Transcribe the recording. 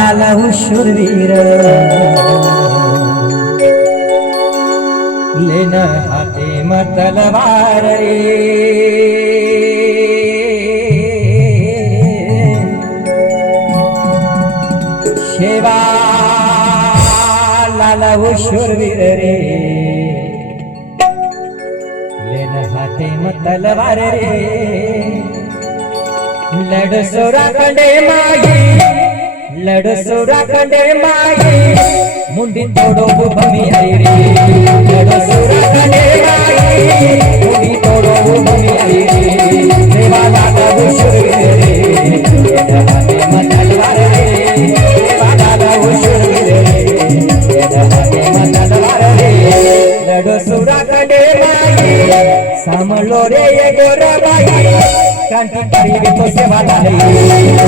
लाला शूरवीर लेन हाते में तलवार रे शेवा लाला शूरवीर रे लेन हाते में तलवार रे लड़ सोरा कंडे माई लड़ सोरा कंडे माई मुंडी तोड़ो भूमि आई रे लड़ सोरा कंडे माई मुंडी तोड़ो भूमि आई रे देवा लाला शूरवीर रे हाथे में तलवार रे देवा लाला शूरवीर रे हाथे में तलवार रे लड़ सोरा कंडे माई सामलो रे ये गोरा भाई कांटी करी भी तो सेवा डाले